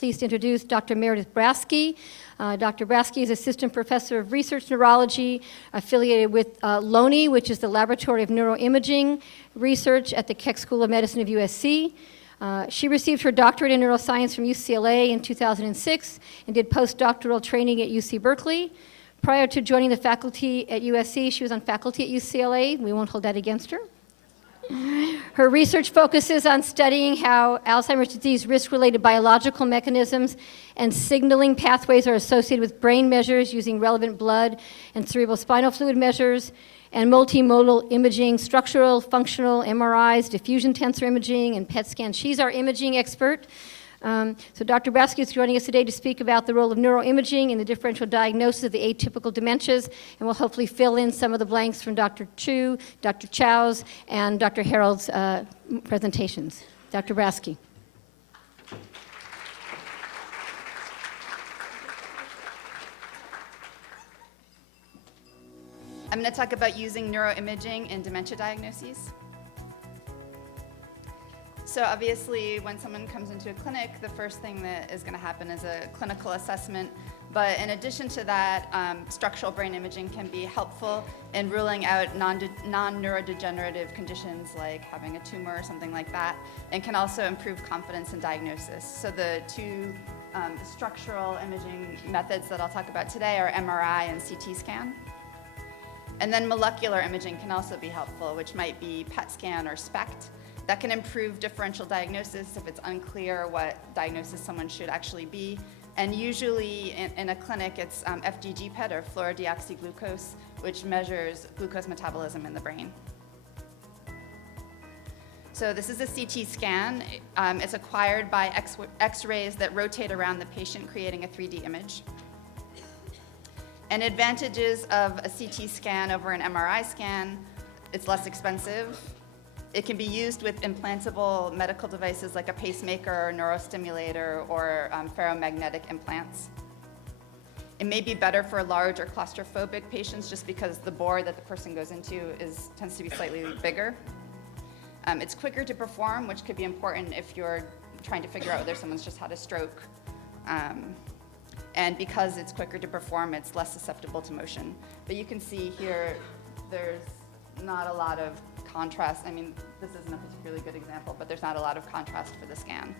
pleased to introduce Dr. Meredith Braskie. Dr. Braskie is Assistant Professor of Research Neurology affiliated with LONI, which is the Laboratory of Neuroimaging Research at the Keck School of Medicine of USC. She received her doctorate in neuroscience from UCLA in 2006 and did postdoctoral training at UC Berkeley. Prior to joining the faculty at USC, she was on faculty at UCLA. We won't hold that against her. Her research focuses on studying how Alzheimer's disease risk-related biological mechanisms and signaling pathways are associated with brain measures using relevant blood and cerebrospinal fluid measures, and multimodal imaging, structural, functional, MRIs, diffusion tensor imaging, and PET scans. She's our imaging expert. So Dr. Braskie is joining us today to speak about the role of neuroimaging in the differential diagnosis of the atypical dementias, and we'll hopefully fill in some of the blanks from Dr. Chu, Dr. Chow's, and Dr. Harold's presentations. Dr. Braskie. I'm going to talk about using neuroimaging in dementia diagnoses. So obviously, when someone comes into a clinic, the first thing that is going to happen is a clinical assessment. But in addition to that, structural brain imaging can be helpful in ruling out non-neurodegenerative conditions like having a tumor or something like that, and can also improve confidence in diagnosis. So the two structural imaging methods that I'll talk about today are MRI and CT scan. And then molecular imaging can also be helpful, which might be PET scan or SPECT. That can improve differential diagnosis if it's unclear what diagnosis someone should actually be. And usually in a clinic, it's FDG PET or fluorodeoxyglucose, which measures glucose metabolism in the brain. So this is a CT scan. It's acquired by X-rays that rotate around the patient, creating a 3D image. And advantages of a CT scan over an MRI scan: it's less expensive. It can be used with implantable medical devices like a pacemaker or neurostimulator or ferromagnetic implants. It may be better for large or claustrophobic patients just because the bore that the person goes into tends to be slightly bigger. It's quicker to perform, which could be important if you're trying to figure out whether someone's just had a stroke. And because it's quicker to perform, it's less susceptible to motion. But you can see here, there's not a lot of contrast. I mean, this isn't a particularly good example, but there's not a lot of contrast for the scan.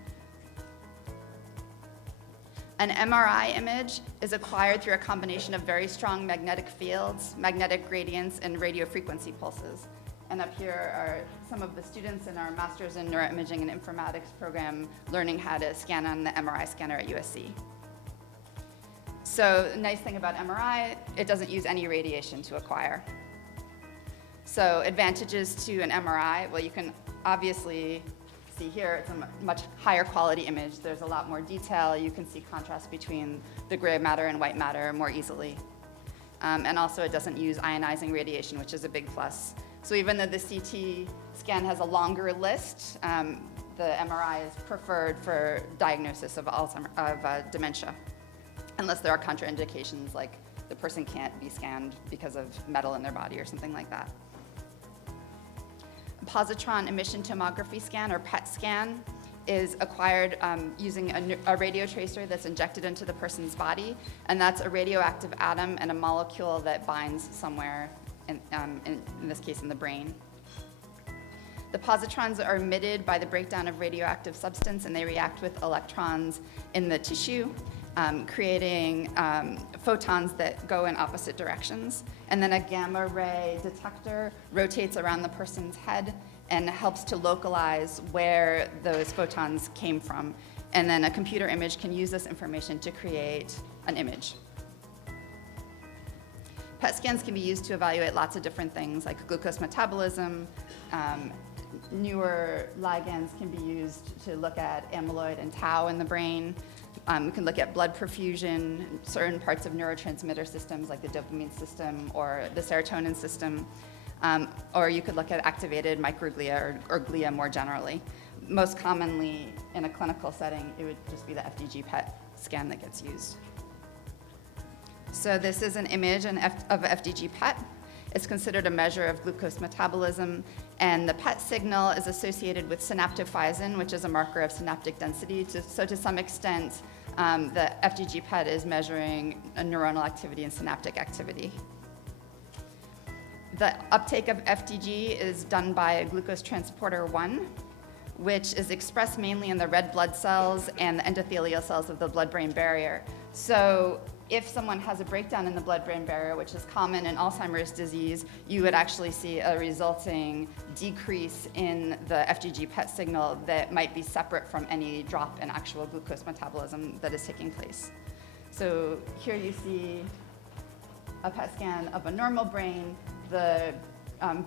An MRI image is acquired through a combination of very strong magnetic fields, magnetic gradients, and radio frequency pulses. And up here are some of the students in our Masters in Neuroimaging and Informatics program learning how to scan on the MRI scanner at USC. So the nice thing about MRI, it doesn't use any radiation to acquire. So advantages to an MRI, well, you can obviously see here, it's a much higher quality image. There's a lot more detail. You can see contrast between the gray matter and white matter more easily. And also it doesn't use ionizing radiation, which is a big plus. So even though the CT scan has a longer list, the MRI is preferred for diagnosis of dementia, unless there are contraindications like the person can't be scanned because of metal in their body or something like that. Positron emission tomography scan, or PET scan, is acquired using a radio tracer that's injected into the person's body, and that's a radioactive atom and a molecule that binds somewhere, in this case in the brain. The positrons are emitted by the breakdown of radioactive substance, and they react with electrons in the tissue, creating photons that go in opposite directions. And then a gamma ray detector rotates around the person's head and helps to localize where those photons came from. And then a computer image can use this information to create an image. PET scans can be used to evaluate lots of different things like glucose metabolism. Newer ligands can be used to look at amyloid and tau in the brain. We can look at blood perfusion, certain parts of neurotransmitter systems like the dopamine system or the serotonin system, or you could look at activated microglia or glia more generally. Most commonly in a clinical setting, it would just be the FDG PET scan that gets used. So this is an image of FDG PET. It's considered a measure of glucose metabolism, and the PET signal is associated with synaptophysin, which is a marker of synaptic density. So to some extent, the FDG PET is measuring neuronal activity and synaptic activity. The uptake of FDG is done by glucose transporter 1, which is expressed mainly in the red blood cells and the endothelial cells of the blood-brain barrier. So if someone has a breakdown in the blood-brain barrier, which is common in Alzheimer's disease, you would actually see a resulting decrease in the FDG PET signal that might be separate from any drop in actual glucose metabolism that is taking place. So here you see a PET scan of a normal brain. The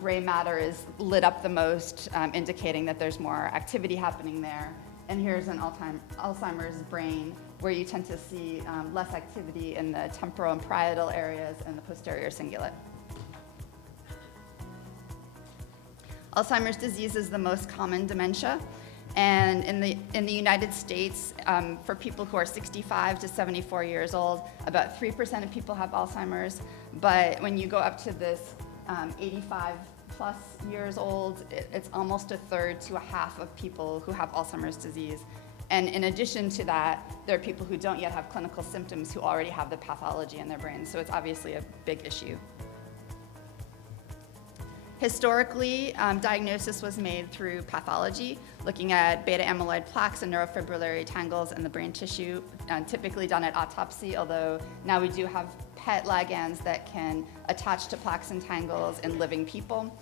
gray matter is lit up the most, indicating that there's more activity happening there. And here's an Alzheimer's brain where you tend to see less activity in the temporal and parietal areas and the posterior cingulate. Alzheimer's disease is the most common dementia. And in the United States, for people who are 65 to 74 years old, about 3% of people have Alzheimer's. But when you go up to this 85 plus years old, it's almost a third to a half of people who have Alzheimer's disease. And in addition to that, there are people who don't yet have clinical symptoms who already have the pathology in their brains. So it's obviously a big issue. Historically, diagnosis was made through pathology, looking at beta amyloid plaques and neurofibrillary tangles in the brain tissue, typically done at autopsy, although now we do have PET ligands that can attach to plaques and tangles in living people.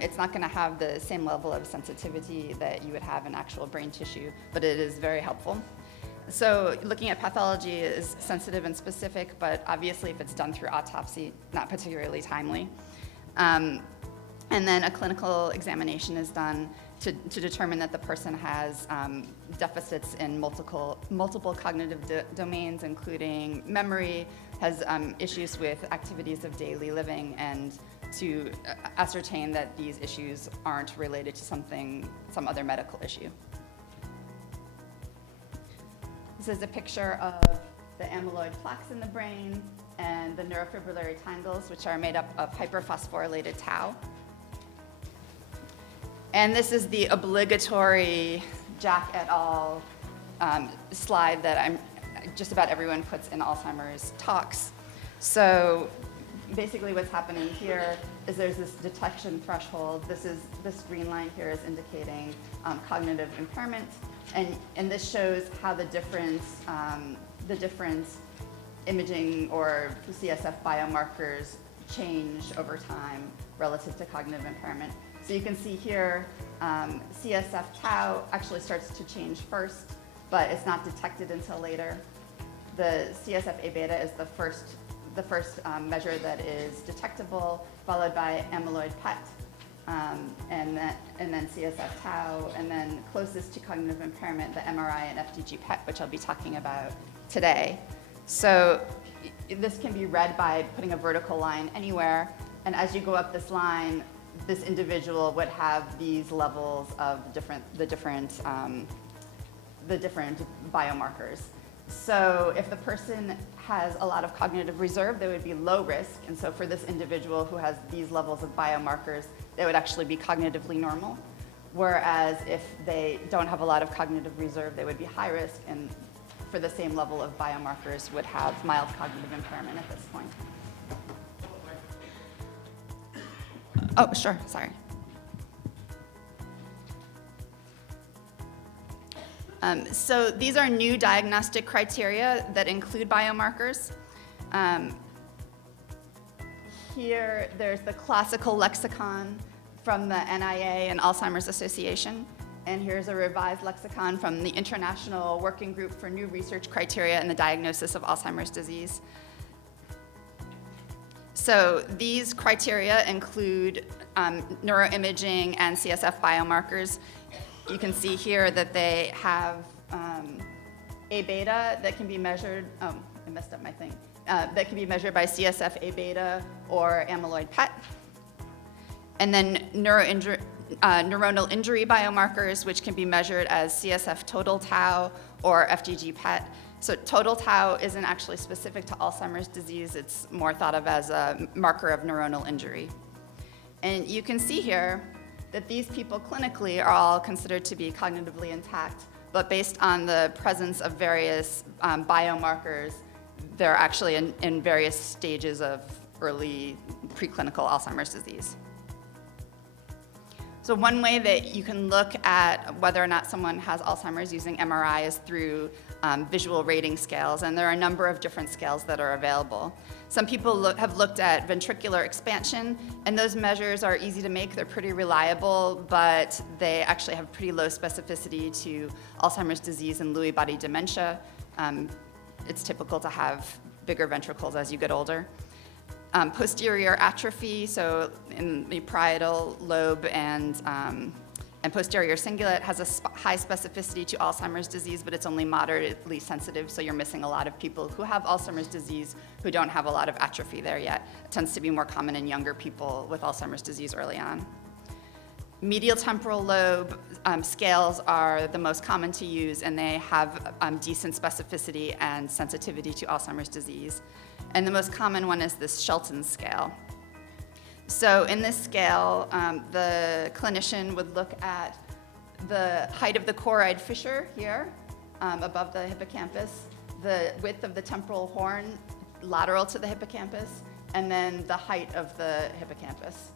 It's not going to have the same level of sensitivity that you would have in actual brain tissue, but it is very helpful. So looking at pathology is sensitive and specific, but obviously if it's done through autopsy, not particularly timely. And then a clinical examination is done to determine that the person has deficits in multiple cognitive domains, including memory, has issues with activities of daily living, and to ascertain that these issues aren't related to some other medical issue. This is a picture of the amyloid plaques in the brain and the neurofibrillary tangles, which are made up of hyperphosphorylated tau. And this is the obligatory Jack et al. Slide that just about everyone puts in Alzheimer's talks. So basically what's happening here is there's this detection threshold. This green line here is indicating cognitive impairment, and this shows how the different imaging or CSF biomarkers change over time relative to cognitive impairment. So you can see here, CSF tau actually starts to change first, but it's not detected until later. The CSF A beta is the first measure that is detectable, followed by amyloid PET, and then CSF tau, and then closest to cognitive impairment, the MRI and FDG PET, which I'll be talking about today. So this can be read by putting a vertical line anywhere, and as you go up this line, this individual would have these levels of the different biomarkers. So if the person has a lot of cognitive reserve, they would be low risk. And so for this individual who has these levels of biomarkers, they would actually be cognitively normal. Whereas if they don't have a lot of cognitive reserve, they would be high risk, and for the same level of biomarkers would have mild cognitive impairment at this point. Oh, sure, sorry. So these are new diagnostic criteria that include biomarkers. Here, there's the classical lexicon from the NIA and Alzheimer's Association. And here's a revised lexicon from the International Working Group for New Research Criteria in the Diagnosis of Alzheimer's Disease. So these criteria include neuroimaging and CSF biomarkers. You can see here that they have A beta that can be measured, I messed up my thing, that can be measured by CSF A beta or amyloid PET. And then neuronal injury biomarkers, which can be measured as CSF total tau or FDG PET. So total tau isn't actually specific to Alzheimer's disease. It's more thought of as a marker of neuronal injury. And you can see here that these people clinically are all considered to be cognitively intact, but based on the presence of various biomarkers, they're actually in various stages of early preclinical Alzheimer's disease. So one way that you can look at whether or not someone has Alzheimer's using MRI is through visual rating scales, and there are a number of different scales that are available. Some people have looked at ventricular expansion, and those measures are easy to make. They're pretty reliable, but they actually have pretty low specificity to Alzheimer's disease and Lewy body dementia. It's typical to have bigger ventricles as you get older. Posterior atrophy, so in the parietal lobe and posterior cingulate, has a high specificity to Alzheimer's disease, but it's only moderately sensitive, so you're missing a lot of people who have Alzheimer's disease who don't have a lot of atrophy there yet. It tends to be more common in younger people with Alzheimer's disease early on. Medial temporal lobe scales are the most common to use, and they have decent specificity and sensitivity to Alzheimer's disease. And the most common one is this Shelton scale. So in this scale, the clinician would look at the height of the choroid fissure here above the hippocampus, the width of the temporal horn lateral to the hippocampus, and then the height of the hippocampus.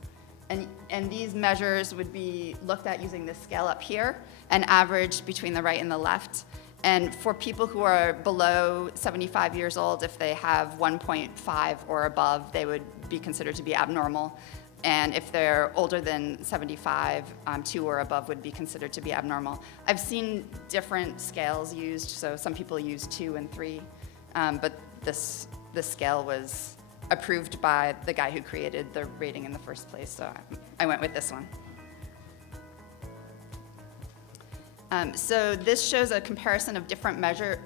And these measures would be looked at using this scale up here and averaged between the right and the left. And for people who are below 75 years old, if they have 1.5 or above, they would be considered to be abnormal. And if they're older than 75, 2 or above would be considered to be abnormal. I've seen different scales used, so some people use 2 and 3, but this scale was approved by the guy who created the rating in the first place, so I went with this one. So this shows a comparison of different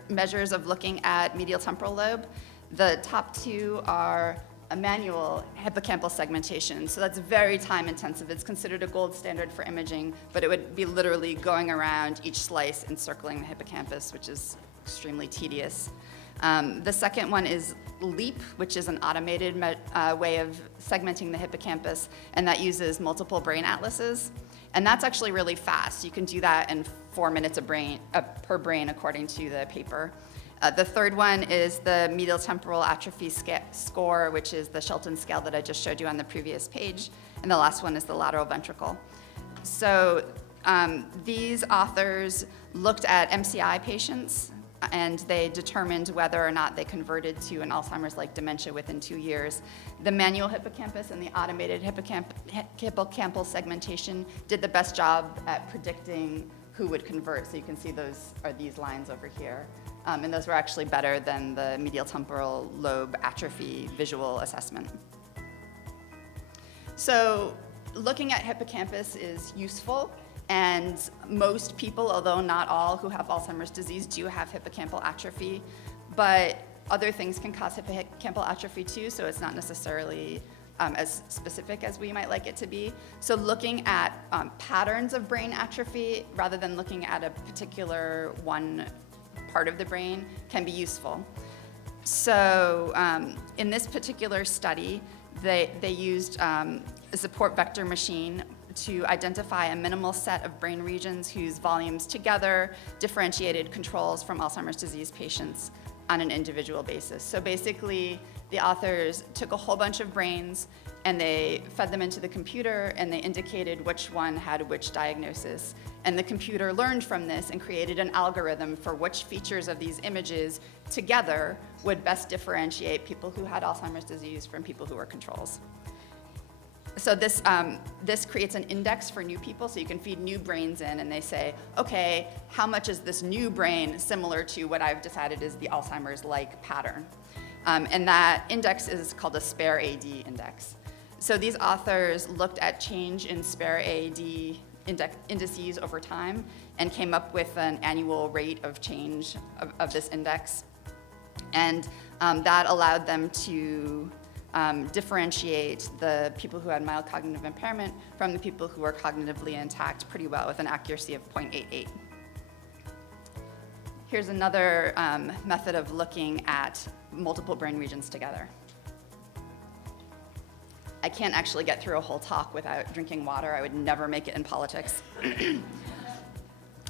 measures of looking at medial temporal lobe. The top two are a manual hippocampal segmentation, so that's very time intensive. It's considered a gold standard for imaging, but it would be literally going around each slice encircling the hippocampus, which is extremely tedious. The second one is LEAP, which is an automated way of segmenting the hippocampus, and that uses multiple brain atlases. And that's actually really fast. You can do that in 4 minutes per brain, according to the paper. The third one is the medial temporal atrophy score, which is the Shelton scale that I just showed you on the previous page. And the last one is the lateral ventricle. So these authors looked at MCI patients, and they determined whether or not they converted to an Alzheimer's-like dementia within 2 years. The manual hippocampus and the automated hippocampal segmentation did the best job at predicting who would convert. So you can see those are these lines over here. And those were actually better than the medial temporal lobe atrophy visual assessment. So looking at hippocampus is useful. And most people, although not all, who have Alzheimer's disease do have hippocampal atrophy, but other things can cause hippocampal atrophy too, so it's not necessarily as specific as we might like it to be. So looking at patterns of brain atrophy rather than looking at a particular one part of the brain can be useful. So in this particular study, they used a support vector machine to identify a minimal set of brain regions whose volumes together differentiated controls from Alzheimer's disease patients on an individual basis. So basically, the authors took a whole bunch of brains and they fed them into the computer and they indicated which one had which diagnosis. And the computer learned from this and created an algorithm for which features of these images together would best differentiate people who had Alzheimer's disease from people who were controls. So this creates an index for new people, so you can feed new brains in, and they say, okay, how much is this new brain similar to what I've decided is the Alzheimer's-like pattern? And that index is called a spare AD index. So these authors looked at change in spare AD indices over time and came up with an annual rate of change of this index. And that allowed them to differentiate the people who had mild cognitive impairment from the people who were cognitively intact pretty well with an accuracy of 0.88. here's another method of looking at multiple brain regions together. I can't actually get through a whole talk without drinking water. I would never make it in politics.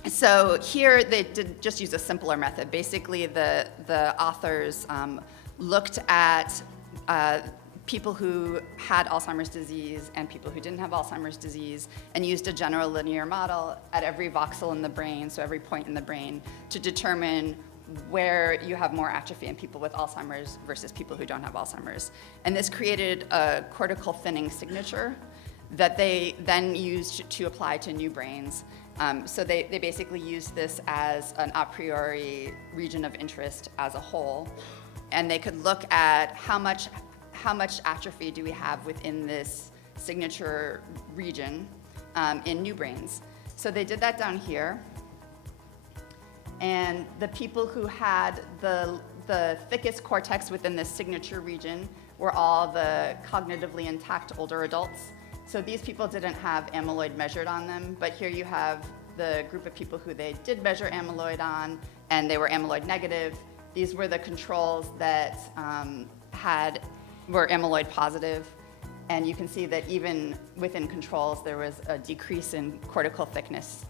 So here they did just use a simpler method. Basically, the authors looked at people who had Alzheimer's disease and people who didn't have Alzheimer's disease and used a general linear model at every voxel in the brain, so every point in the brain, to determine where you have more atrophy in people with Alzheimer's versus people who don't have Alzheimer's. And this created a cortical thinning signature that they then used to apply to new brains. So they basically used this as an a priori region of interest as a whole, and they could look at how much atrophy do we have within this signature region in new brains. So they did that down here. And the people who had the thickest cortex within this signature region were all the cognitively intact older adults. So these people didn't have amyloid measured on them, but here you have the group of people who they did measure amyloid on, and they were amyloid negative. These were the controls that were amyloid positive. And you can see that even within controls, there was a decrease in cortical thickness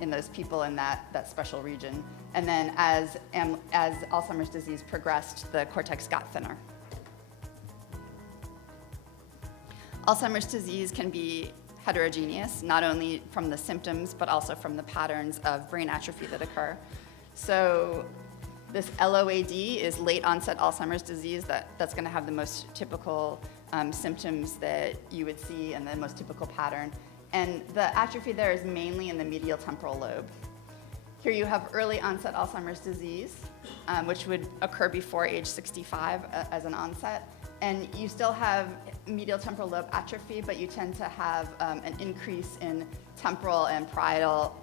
in those people in that special region. And then as Alzheimer's disease progressed, the cortex got thinner. Alzheimer's disease can be heterogeneous, not only from the symptoms, but also from the patterns of brain atrophy that occur. So this LOAD is late onset Alzheimer's disease. That's going to have the most typical symptoms that you would see and the most typical pattern. And the atrophy there is mainly in the medial temporal lobe. Here you have early onset Alzheimer's disease, which would occur before age 65 as an onset. And you still have medial temporal lobe atrophy, but you tend to have an increase in temporal and parietal,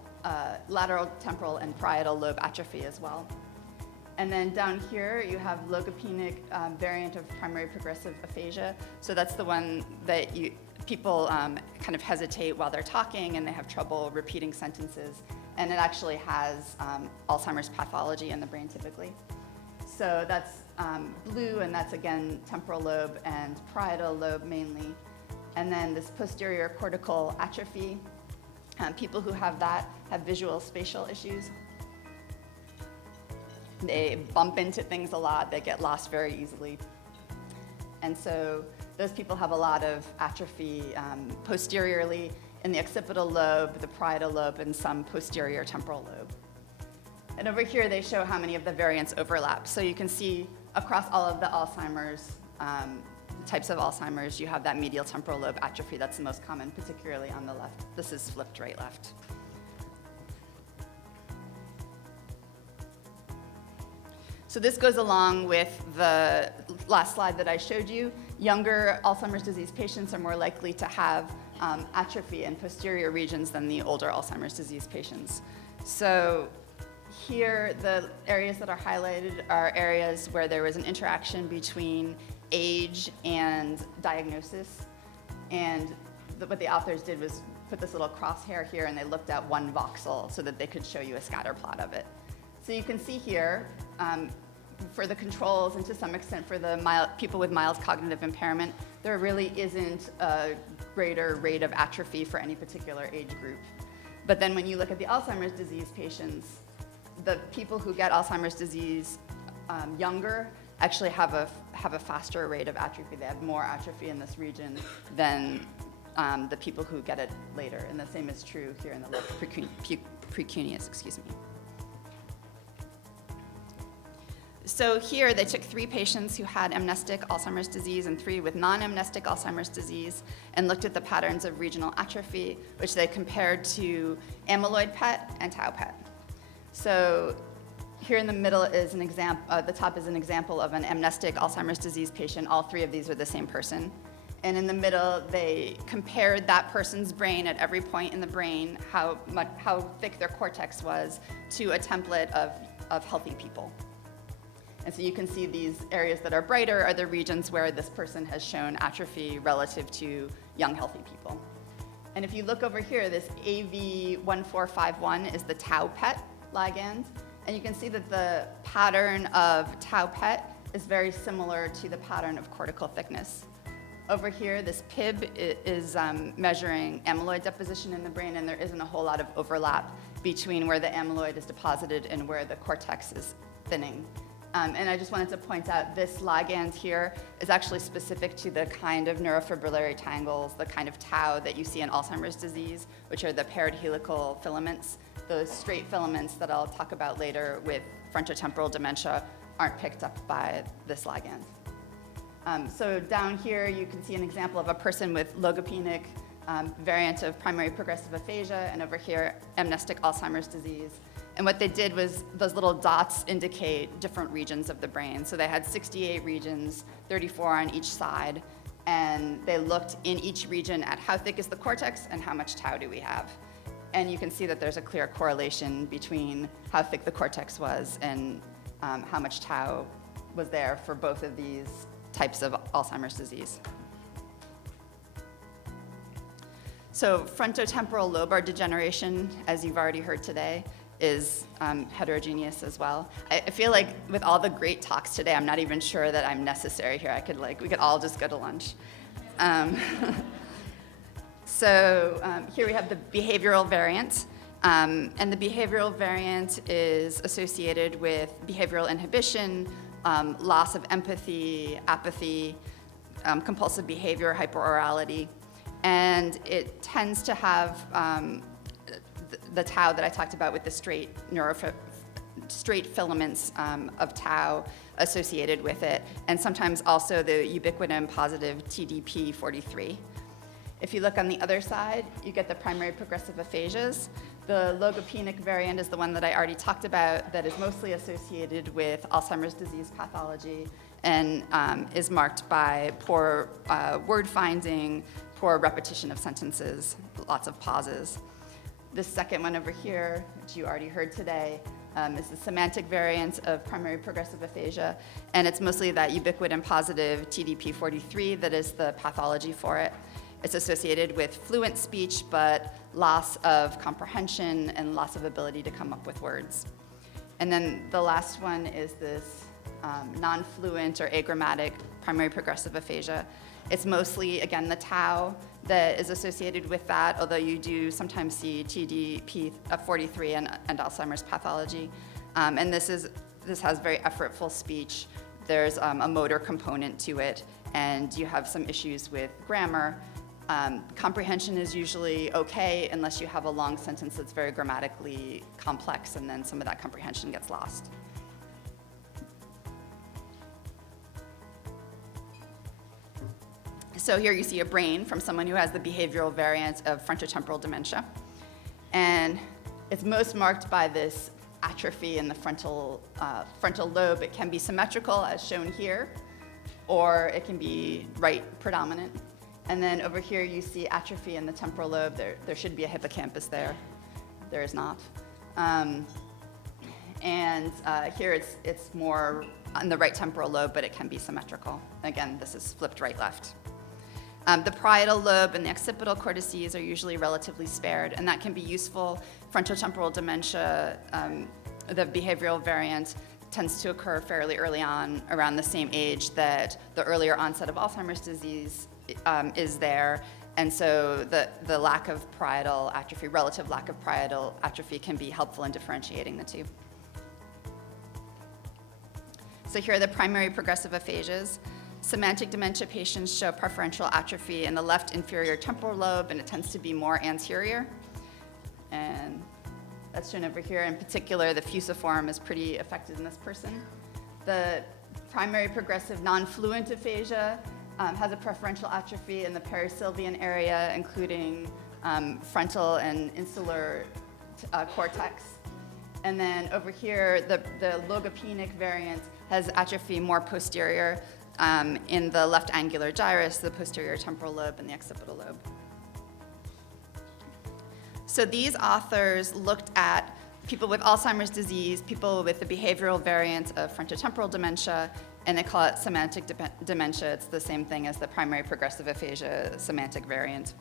lateral temporal and parietal lobe atrophy as well. And then down here, you have logopenic variant of primary progressive aphasia. So that's the one that people kind of hesitate while they're talking and they have trouble repeating sentences. And it actually has Alzheimer's pathology in the brain typically. So that's blue, and that's again temporal lobe and parietal lobe mainly. And then this posterior cortical atrophy, people who have that have visual spatial issues. They bump into things a lot, they get lost very easily. And so those people have a lot of atrophy posteriorly in the occipital lobe, the parietal lobe, and some posterior temporal lobe. And over here they show how many of the variants overlap. So you can see across all of the Alzheimer's, types of Alzheimer's, you have that medial temporal lobe atrophy. That's the most common, particularly on the left. This is flipped right-left. So this goes along with the last slide that I showed you. Younger Alzheimer's disease patients are more likely to have atrophy in posterior regions than the older Alzheimer's disease patients. So here, the areas that are highlighted are areas where there was an interaction between age and diagnosis. And what the authors did was put this little crosshair here, and they looked at one voxel so that they could show you a scatter plot of it. So you can see here, for the controls and to some extent for the people with mild cognitive impairment, there really isn't a greater rate of atrophy for any particular age group. But then when you look at the Alzheimer's disease patients, the people who get Alzheimer's disease younger actually have a faster rate of atrophy. They have more atrophy in this region than the people who get it later. And the same is true here in the left precuneus, excuse me. So here they took 3 patients who had amnestic Alzheimer's disease and 3 with non-amnestic Alzheimer's disease and looked at the patterns of regional atrophy, which they compared to amyloid PET and tau PET. So here in the middle is an example, the top is an example of an amnestic Alzheimer's disease patient. All 3 of these are the same person. And in the middle, they compared that person's brain at every point in the brain, how thick their cortex was, to a template of healthy people. And so you can see these areas that are brighter are the regions where this person has shown atrophy relative to young, healthy people. And if you look over here, this AV1451 is the tau PET ligand, And you can see that the pattern of tau PET is very similar to the pattern of cortical thickness. Over here, this PIB is measuring amyloid deposition in the brain, and there isn't a whole lot of overlap between where the amyloid is deposited and where the cortex is thinning. And I just wanted to point out this ligand here is actually specific to the kind of neurofibrillary tangles, the kind of tau that you see in Alzheimer's disease, which are the paired helical filaments. Those straight filaments that I'll talk about later with frontotemporal dementia aren't picked up by this ligand. So down here, you can see an example of a person with logopenic variant of primary progressive aphasia, and over here, amnestic Alzheimer's disease. And what they did was those little dots indicate different regions of the brain. So they had 68 regions, 34 on each side, and they looked in each region at how thick is the cortex and how much tau do we have. And you can see that there's a clear correlation between how thick the cortex was and how much tau was there for both of these types of Alzheimer's disease. So frontotemporal lobar degeneration, as you've already heard today, is heterogeneous as well. I feel like with all the great talks today, I'm not even sure that I'm necessary here. We could all just go to lunch. So here we have the behavioral variant. And the behavioral variant is associated with behavioral inhibition, loss of empathy, apathy, compulsive behavior, hyperorality. And it tends to have the tau that I talked about with the straight filaments of tau associated with it, and sometimes also the ubiquitin positive TDP43. If you look on the other side, you get the primary progressive aphasias. The logopenic variant is the one that I already talked about that is mostly associated with Alzheimer's disease pathology and is marked by poor word finding, poor repetition of sentences, lots of pauses. This second one over here, which you already heard today, is the semantic variant of primary progressive aphasia, and it's mostly that ubiquitin positive TDP43 that is the pathology for it. It's associated with fluent speech, but loss of comprehension and loss of ability to come up with words. And then the last one is this non-fluent or agrammatic primary progressive aphasia. It's mostly, again, the tau that is associated with that, although you do sometimes see TDP43 and Alzheimer's pathology. And this has very effortful speech. There's a motor component to it, and you have some issues with grammar. Comprehension is usually okay unless you have a long sentence that's very grammatically complex, and then some of that comprehension gets lost. So here you see a brain from someone who has the behavioral variant of frontotemporal dementia. And it's most marked by this atrophy in the frontal lobe. It can be symmetrical, as shown here, or it can be right predominant. And then over here you see atrophy in the temporal lobe. There should be a hippocampus there. There is not. Here it's more on the right temporal lobe, but it can be symmetrical. Again, this is flipped right-left. The parietal lobe and the occipital cortices are usually relatively spared, and that can be useful. Frontotemporal dementia, the behavioral variant, tends to occur fairly early on, around the same age that the earlier onset of Alzheimer's disease is there. And so the lack of parietal atrophy, relative lack of parietal atrophy, can be helpful in differentiating the two. So here are the primary progressive aphasias. Semantic dementia patients show preferential atrophy in the left inferior temporal lobe, and it tends to be more anterior. And that's shown over here. In particular, the fusiform is pretty affected in this person. The primary progressive non-fluent aphasia has a preferential atrophy in the perisylvian area, including frontal and insular cortex. And then over here, the logopenic variant has atrophy more posterior, in the left angular gyrus, the posterior temporal lobe, and the occipital lobe. So these authors looked at people with Alzheimer's disease, people with the behavioral variant of frontotemporal dementia, and they call it semantic dementia. It's the same thing as the primary progressive aphasia semantic variant.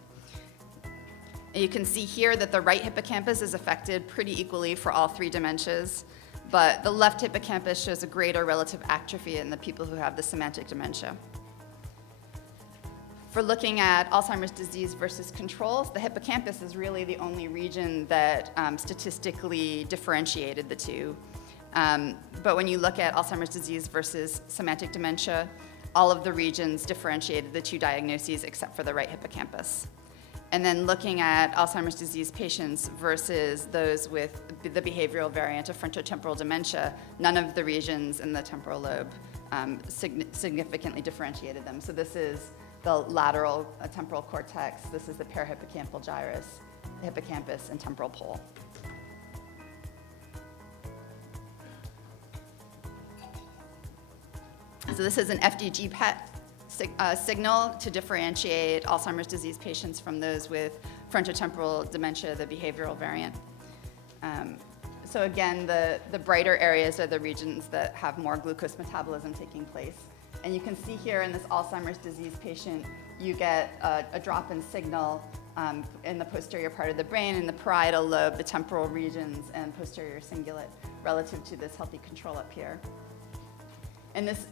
And you can see here that the right hippocampus is affected pretty equally for all three dementias. but the left hippocampus shows a greater relative atrophy in the people who have the semantic dementia. For looking at Alzheimer's disease versus controls, the hippocampus is really the only region that statistically differentiated the two. But when you look at Alzheimer's disease versus semantic dementia, all of the regions differentiated the two diagnoses except for the right hippocampus. And then looking at Alzheimer's disease patients versus those with the behavioral variant of frontotemporal dementia, none of the regions in the temporal lobe significantly differentiated them. So this is the lateral temporal cortex, this is the parahippocampal gyrus, hippocampus, and temporal pole. So this is an FDG PET signal to differentiate Alzheimer's disease patients from those with frontotemporal dementia, the behavioral variant. So again, the brighter areas are the regions that have more glucose metabolism taking place. And you can see here in this Alzheimer's disease patient, you get a drop in signal in the posterior part of the brain, in the parietal lobe, the temporal regions, and posterior cingulate relative to this healthy control up here. In this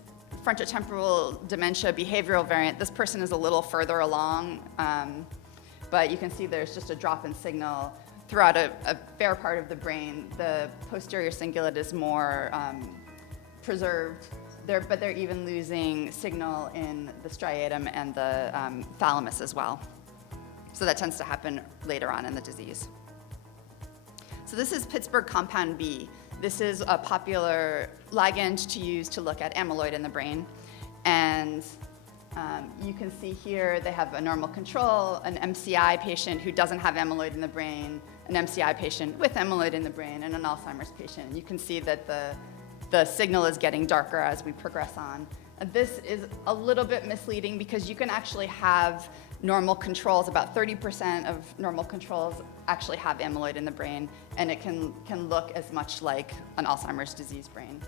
frontotemporal dementia behavioral variant, this person is a little further along, but you can see there's just a drop in signal throughout a fair part of the brain. The posterior cingulate is more preserved, but they're even losing signal in the striatum and the thalamus as well. So that tends to happen later on in the disease. So this is Pittsburgh compound B. This is a popular ligand to use to look at amyloid in the brain. And you can see here they have a normal control, an MCI patient who doesn't have amyloid in the brain, an MCI patient with amyloid in the brain, and an Alzheimer's patient. You can see that the signal is getting darker as we progress on. This is a little bit misleading because you can actually have normal controls. About 30% of normal controls actually have amyloid in the brain, and it can look as much like an Alzheimer's disease brain.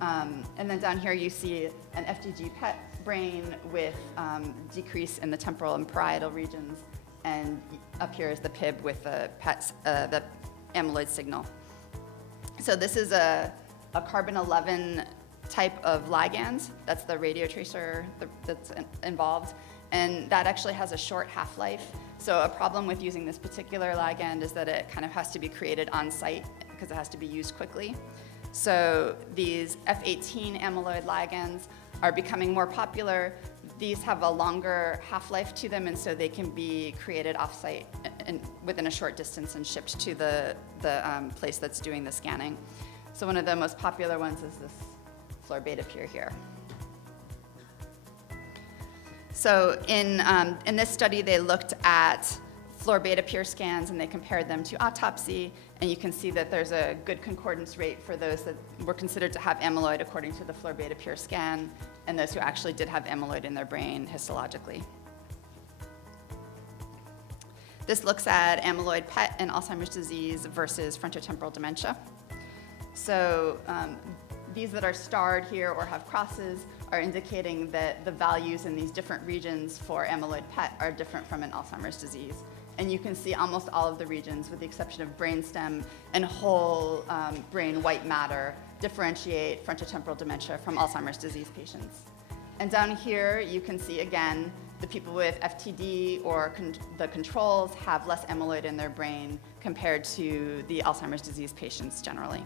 And then down here you see an FDG PET brain with decrease in the temporal and parietal regions, and up here is the PIB with the the amyloid signal. So this is a carbon-11 type of ligand. That's the radiotracer that's involved. And that actually has a short half-life. So a problem with using this particular ligand is that it kind of has to be created on site because it has to be used quickly. So these F18 amyloid ligands are becoming more popular. These have a longer half-life to them, and so they can be created off-site and within a short distance and shipped to the place that's doing the scanning. So one of the most popular ones is this florbetapir here. So in this study, they looked at florbetapir scans and they compared them to autopsy, and you can see that there's a good concordance rate for those that were considered to have amyloid according to the florbetapir scan and those who actually did have amyloid in their brain histologically. This looks at amyloid PET in Alzheimer's disease versus frontotemporal dementia. So these that are starred here or have crosses are indicating that the values in these different regions for amyloid PET are different from in Alzheimer's disease. And you can see almost all of the regions, with the exception of brainstem and whole brain white matter, differentiate frontotemporal dementia from Alzheimer's disease patients. And down here, you can see again, the people with FTD or the controls have less amyloid in their brain compared to the Alzheimer's disease patients generally.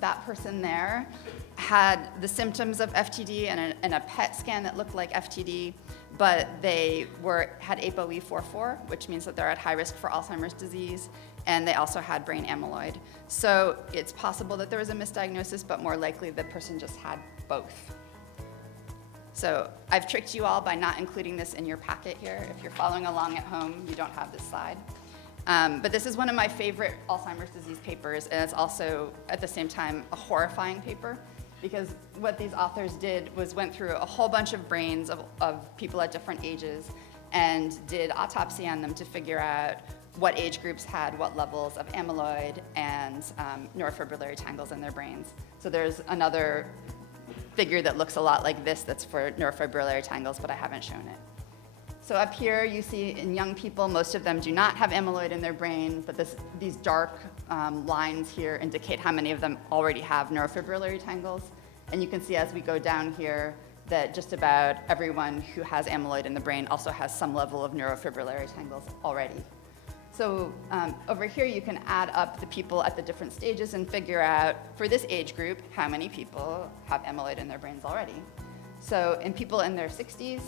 That person there had the symptoms of FTD and a PET scan that looked like FTD, but they had ApoE44, which means that they're at high risk for Alzheimer's disease, and they also had brain amyloid. So it's possible that there was a misdiagnosis, but more likely the person just had both. So I've tricked you all by not including this in your packet here. If you're following along at home, you don't have this slide. But this is one of my favorite Alzheimer's disease papers, and it's also, at the same time, a horrifying paper, because what these authors did was went through a whole bunch of brains of people at different ages and did autopsy on them to figure out what age groups had what levels of amyloid and neurofibrillary tangles in their brains. So there's another figure that looks a lot like this that's for neurofibrillary tangles, but I haven't shown it. So up here you see in young people, most of them do not have amyloid in their brain, but these dark lines here indicate how many of them already have neurofibrillary tangles. And you can see as we go down here that just about everyone who has amyloid in the brain also has some level of neurofibrillary tangles already. So over here you can add up the people at the different stages and figure out, for this age group, how many people have amyloid in their brains already. So in people in their 60s,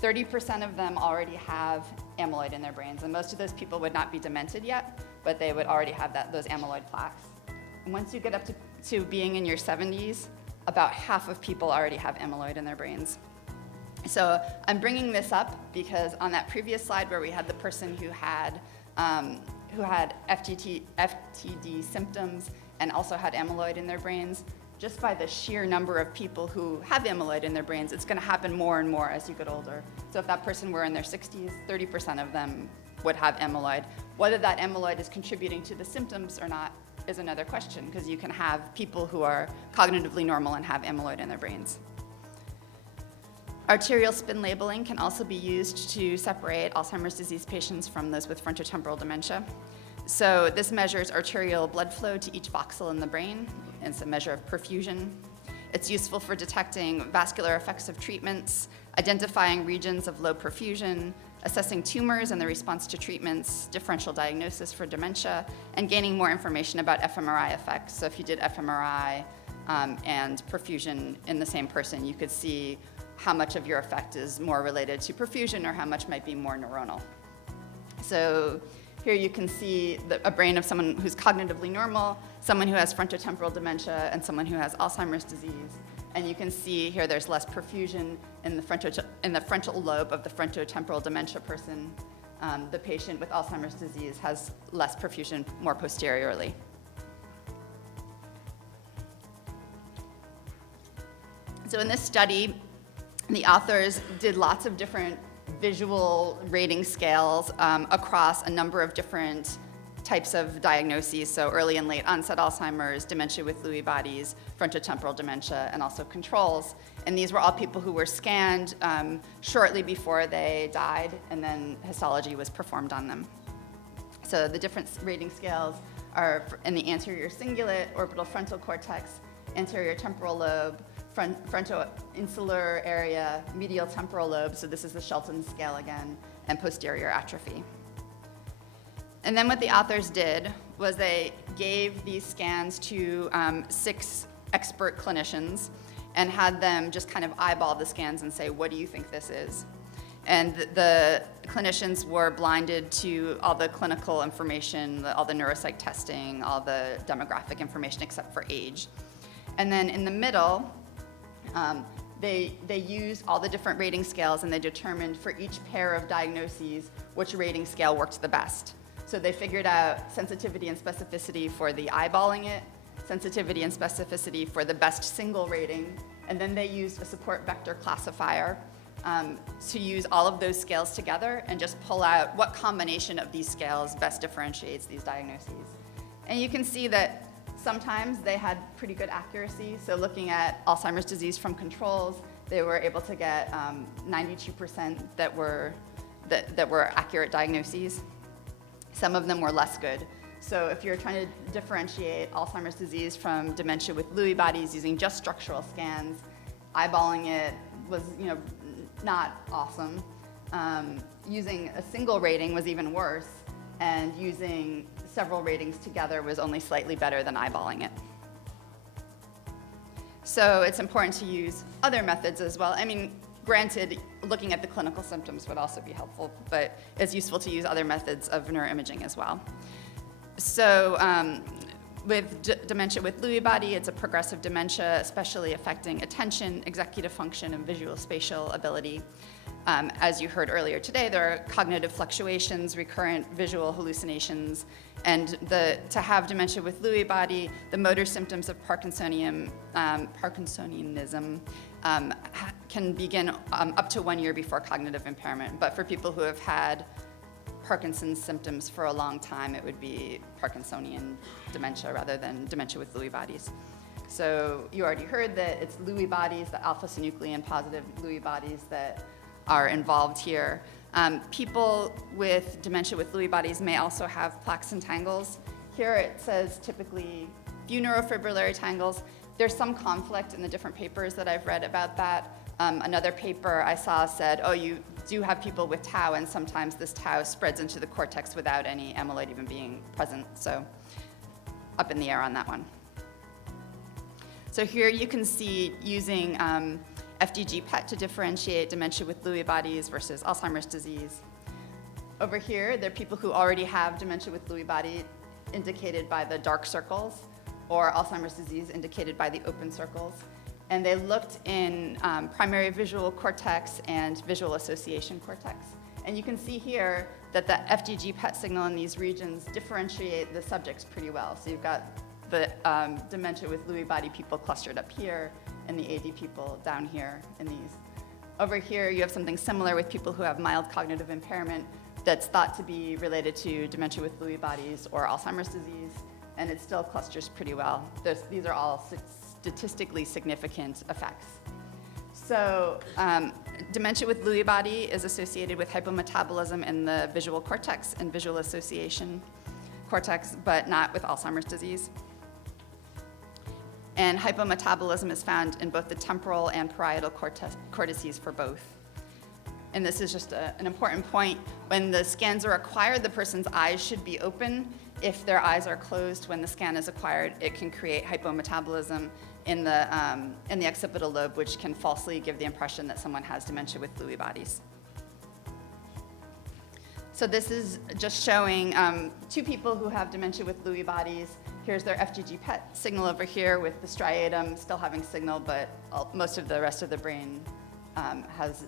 30% of them already have amyloid in their brains, and most of those people would not be demented yet, but they would already have those amyloid plaques. And once you get up to being in your 70s, about half of people already have amyloid in their brains. So I'm bringing this up because on that previous slide where we had the person who had FTD symptoms and also had amyloid in their brains, just by the sheer number of people who have amyloid in their brains, it's going to happen more and more as you get older. So if that person were in their 60s, 30% of them would have amyloid. Whether that amyloid is contributing to the symptoms or not is another question, because you can have people who are cognitively normal and have amyloid in their brains. Arterial spin labeling can also be used to separate Alzheimer's disease patients from those with frontotemporal dementia. So this measures arterial blood flow to each voxel in the brain. It's a measure of perfusion. It's useful for detecting vascular effects of treatments, identifying regions of low perfusion, assessing tumors and the response to treatments, differential diagnosis for dementia, and gaining more information about fMRI effects. So if you did fMRI and perfusion in the same person, you could see how much of your effect is more related to perfusion or how much might be more neuronal. So here you can see a brain of someone who's cognitively normal, someone who has frontotemporal dementia, and someone who has Alzheimer's disease. And you can see here there's less perfusion in the frontal lobe of the frontotemporal dementia person. The patient with Alzheimer's disease has less perfusion more posteriorly. So in this study, the authors did lots of different visual rating scales across a number of different types of diagnoses, so early and late onset Alzheimer's, dementia with Lewy bodies, frontotemporal dementia, and also controls. And these were all people who were scanned shortly before they died, and then histology was performed on them. So the different rating scales are in the anterior cingulate, orbital frontal cortex, anterior temporal lobe, frontoinsular area, medial temporal lobe, so this is the Shelton scale again, and posterior atrophy. And then what the authors did was they gave these scans to 6 expert clinicians and had them just kind of eyeball the scans and say, what do you think this is? And the clinicians were blinded to all the clinical information, all the neuropsych testing, all the demographic information except for age. And then in the middle, they used all the different rating scales and they determined for each pair of diagnoses which rating scale worked the best. So they figured out sensitivity and specificity for the eyeballing it, sensitivity and specificity for the best single rating, and then they used a support vector classifier to use all of those scales together and just pull out what combination of these scales best differentiates these diagnoses. And you can see that sometimes they had pretty good accuracy. So looking at Alzheimer's disease from controls, they were able to get 92% that were accurate diagnoses. Some of them were less good. So if you're trying to differentiate Alzheimer's disease from dementia with Lewy bodies using just structural scans, eyeballing it was, not awesome. Using a single rating was even worse, and using several ratings together was only slightly better than eyeballing it. So it's important to use other methods as well. I mean, granted, looking at the clinical symptoms would also be helpful, but it's useful to use other methods of neuroimaging as well. So with dementia with Lewy body, it's a progressive dementia, especially affecting attention, executive function, and visual spatial ability. As you heard earlier today, there are cognitive fluctuations, recurrent visual hallucinations, and to have dementia with Lewy body, the motor symptoms of Parkinsonism can begin up to 1 year before cognitive impairment. But for people who have had Parkinson's symptoms for a long time, it would be Parkinsonian dementia rather than dementia with Lewy bodies. So you already heard that it's Lewy bodies, the alpha-synuclein positive Lewy bodies that are involved here. People with dementia with Lewy bodies may also have plaques and tangles. Here it says typically few neurofibrillary tangles. There's some conflict in the different papers that I've read about that. Another paper I saw said, oh, you do have people with tau, and sometimes this tau spreads into the cortex without any amyloid even being present. So up in the air on that one. So here you can see using FDG PET to differentiate dementia with Lewy bodies versus Alzheimer's disease. Over here, there are people who already have dementia with Lewy body indicated by the dark circles, or Alzheimer's disease indicated by the open circles. And they looked in primary visual cortex and visual association cortex. And you can see here that the FDG PET signal in these regions differentiate the subjects pretty well. So you've got the dementia with Lewy body people clustered up here, and the AD people down here in these. Over here, you have something similar with people who have mild cognitive impairment that's thought to be related to dementia with Lewy bodies or Alzheimer's disease, and it still clusters pretty well. These are all statistically significant effects. So dementia with Lewy body is associated with hypometabolism in the visual cortex and visual association cortex, but not with Alzheimer's disease. And hypometabolism is found in both the temporal and parietal cortices for both. And this is just an important point. When the scans are acquired, the person's eyes should be open. If their eyes are closed when the scan is acquired, it can create hypometabolism in the occipital lobe, which can falsely give the impression that someone has dementia with Lewy bodies. So this is just showing two people who have dementia with Lewy bodies. Here's their FDG PET signal over here with the striatum still having signal, but most of the rest of the brain has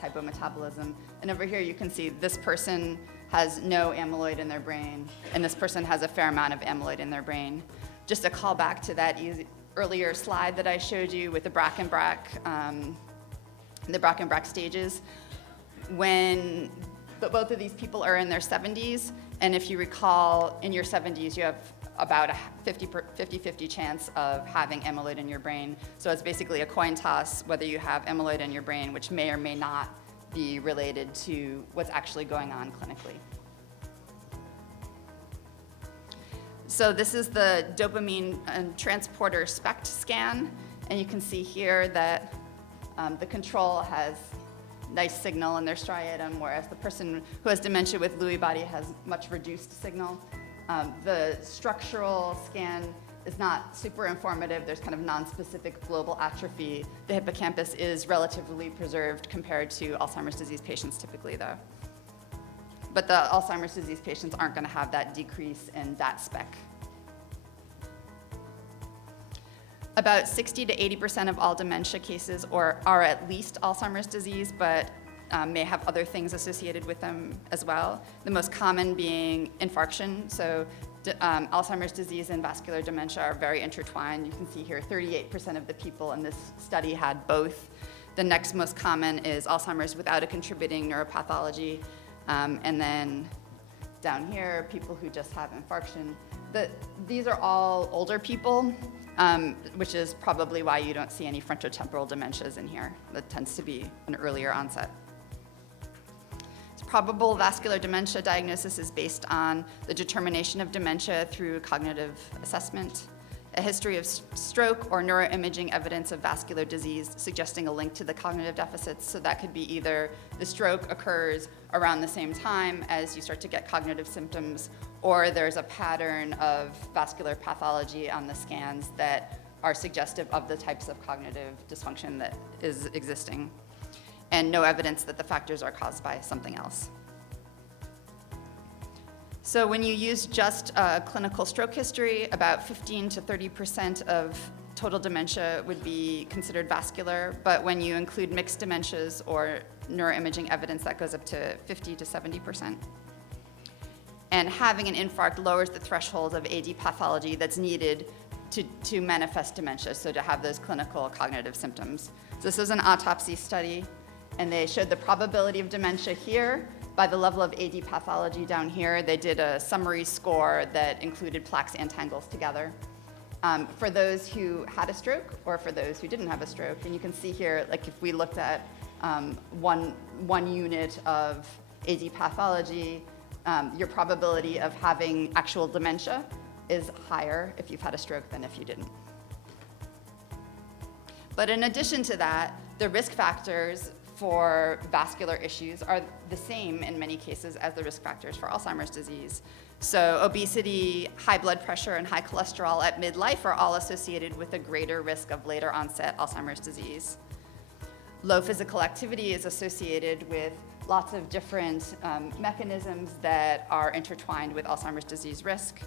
hypometabolism. And over here you can see this person has no amyloid in their brain, and this person has a fair amount of amyloid in their brain. Just a call back to that earlier slide that I showed you with the Brackenbrack stages. When both of these people are in their 70s, and if you recall, in your 70s, you have about a 50-50 chance of having amyloid in your brain. So it's basically a coin toss whether you have amyloid in your brain, which may or may not be related to what's actually going on clinically. So this is the dopamine transporter SPECT scan, and you can see here that the control has nice signal in their striatum, whereas the person who has dementia with Lewy body has much reduced signal. The structural scan is not super informative. There's kind of non-specific global atrophy. The hippocampus is relatively preserved compared to Alzheimer's disease patients typically, though. But the Alzheimer's disease patients aren't going to have that decrease in that spec. About 60 to 80% of all dementia cases are at least Alzheimer's disease, but may have other things associated with them as well. The most common being infarction. So Alzheimer's disease and vascular dementia are very intertwined. You can see here 38% of the people in this study had both. The next most common is Alzheimer's without a contributing neuropathology. And then down here, people who just have infarction. These are all older people, which is probably why you don't see any frontotemporal dementias in here. That tends to be an earlier onset. Probable vascular dementia diagnosis is based on the determination of dementia through cognitive assessment, a history of stroke or neuroimaging evidence of vascular disease suggesting a link to the cognitive deficits. So that could be either the stroke occurs around the same time as you start to get cognitive symptoms, or there's a pattern of vascular pathology on the scans that are suggestive of the types of cognitive dysfunction that is existing, and no evidence that the factors are caused by something else. So when you use just clinical stroke history, about 15 to 30% of total dementia would be considered vascular, but when you include mixed dementias or neuroimaging evidence, that goes up to 50 to 70%. And having an infarct lowers the threshold of AD pathology that's needed to manifest dementia, so to have those clinical cognitive symptoms. So this was an autopsy study, and they showed the probability of dementia here by the level of AD pathology down here. They did a summary score that included plaques and tangles together for those who had a stroke or for those who didn't have a stroke. And you can see here, like if we looked at one unit of AD pathology, your probability of having actual dementia is higher if you've had a stroke than if you didn't. But in addition to that, the risk factors for vascular issues are the same in many cases as the risk factors for Alzheimer's disease. So obesity, high blood pressure, and high cholesterol at midlife are all associated with a greater risk of later onset Alzheimer's disease. Low physical activity is associated with lots of different mechanisms that are intertwined with Alzheimer's disease risk.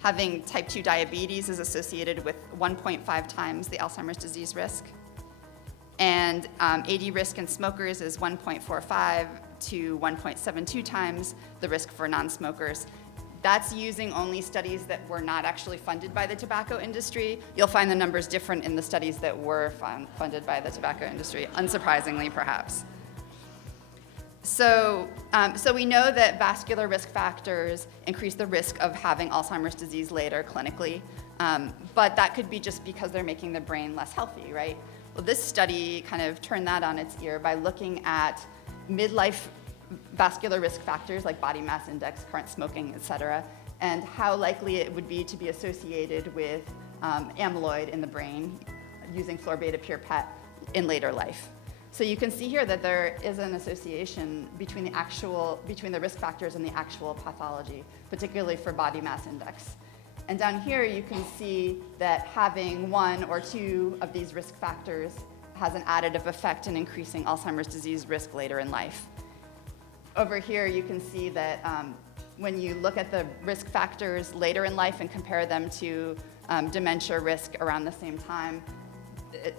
Having type 2 diabetes is associated with 1.5 times the Alzheimer's disease risk. And AD risk in smokers is 1.45 to 1.72 times the risk for non-smokers. That's using only studies that were not actually funded by the tobacco industry. You'll find the numbers different in the studies that were funded by the tobacco industry, unsurprisingly perhaps. So we know that vascular risk factors increase the risk of having Alzheimer's disease later clinically, but that could be just because they're making the brain less healthy, right? Well, this study kind of turned that on its ear by looking at midlife vascular risk factors like body mass index, current smoking, et cetera, and how likely it would be to be associated with amyloid in the brain using floor beta pure PET in later life. So you can see here that there is an association between the risk factors and the actual pathology, particularly for body mass index. And down here you can see that having one or two of these risk factors has an additive effect in increasing Alzheimer's disease risk later in life. Over here you can see that when you look at the risk factors later in life and compare them to dementia risk around the same time,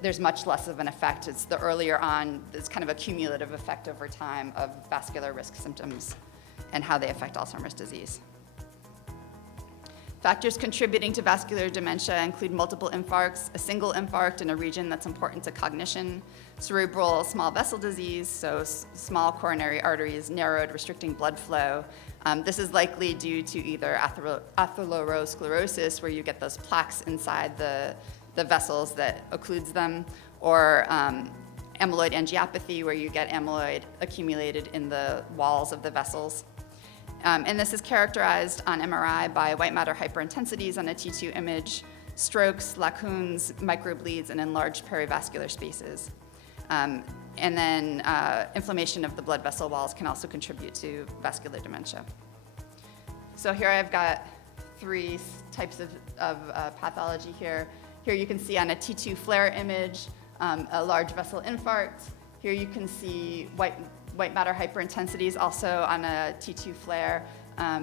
there's much less of an effect. It's the earlier on, it's kind of a cumulative effect over time of vascular risk symptoms and how they affect Alzheimer's disease. Factors contributing to vascular dementia include multiple infarcts, a single infarct in a region that's important to cognition, cerebral small vessel disease, so small coronary arteries narrowed, restricting blood flow. This is likely due to either atherosclerosis, where you get those plaques inside the vessels that occludes them, or amyloid angiopathy, where you get amyloid accumulated in the walls of the vessels. And this is characterized on MRI by white matter hyperintensities on a T2 image, strokes, lacunes, microbleeds, and enlarged perivascular spaces. And then inflammation of the blood vessel walls can also contribute to vascular dementia. So here I've got three types of pathology here. Here you can see on a T2 flare image a large vessel infarct. Here you can see white matter hyperintensities also on a T2 flare.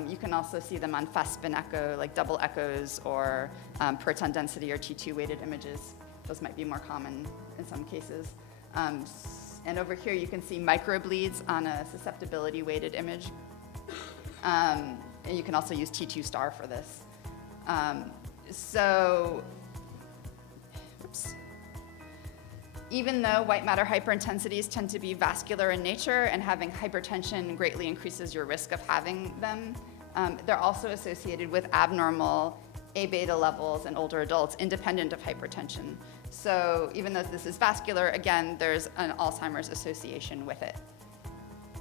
You can also see them on fast spin echo, like double echoes, or proton density or T2 weighted images. Those might be more common in some cases. And over here you can see microbleeds on a susceptibility weighted image. And you can also use T2 star for this. Even though white matter hyperintensities tend to be vascular in nature and having hypertension greatly increases your risk of having them, they're also associated with abnormal A-beta levels in older adults independent of hypertension. So even though this is vascular, again, there's an Alzheimer's association with it.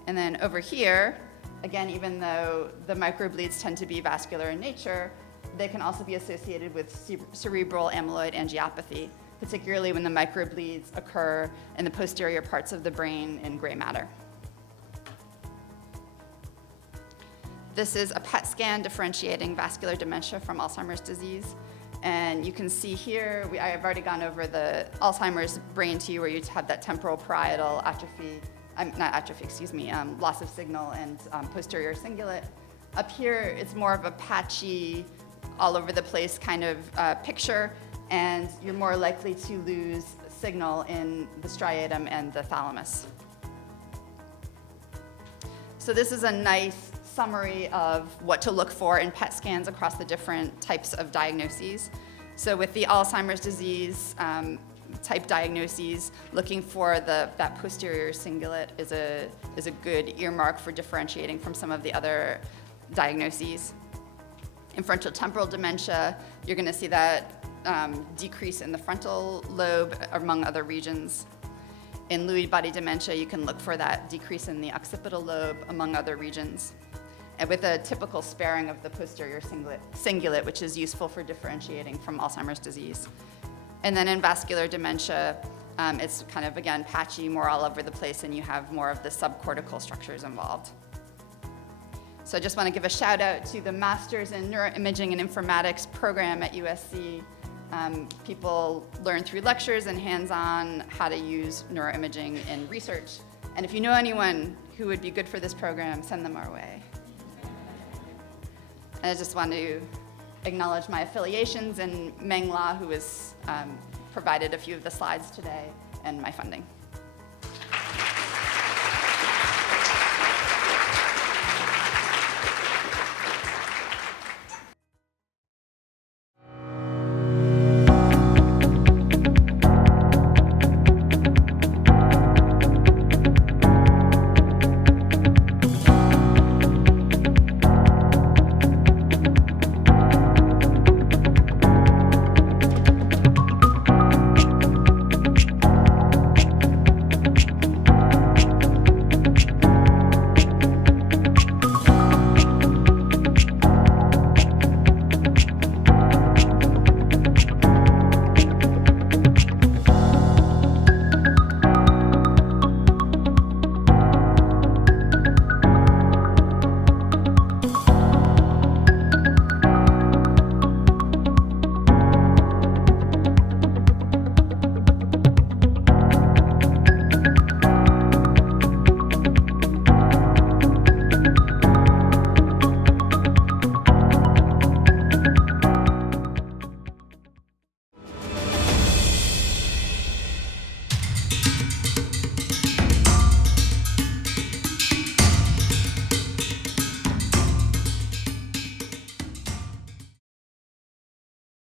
And then over here, again, even though the microbleeds tend to be vascular in nature, they can also be associated with cerebral amyloid angiopathy, particularly when the microbleeds occur in the posterior parts of the brain in gray matter. This is a PET scan differentiating vascular dementia from Alzheimer's disease. And you can see here, I've already gone over the Alzheimer's brain to you, where you have that temporal parietal atrophy, loss of signal and posterior cingulate. Up here, it's more of a patchy, all over the place kind of picture, and you're more likely to lose signal in the striatum and the thalamus. So this is a nice summary of what to look for in PET scans across the different types of diagnoses. So with the Alzheimer's disease type diagnoses, looking for that posterior cingulate is a good earmark for differentiating from some of the other diagnoses. In frontotemporal dementia, you're going to see that decrease in the frontal lobe among other regions. in Lewy body dementia, you can look for that decrease in the occipital lobe, among other regions, and with a typical sparing of the posterior cingulate, which is useful for differentiating from Alzheimer's disease. And then in vascular dementia, it's kind of, again, patchy, more all over the place, and you have more of the subcortical structures involved. So I just want to give a shout out to the Masters in Neuroimaging and Informatics program at USC. People learn through lectures and hands-on how to use neuroimaging in research. And if you know anyone who would be good for this program, send them our way. And I just want to acknowledge my affiliations and Meng La, who has provided a few of the slides today, and my funding.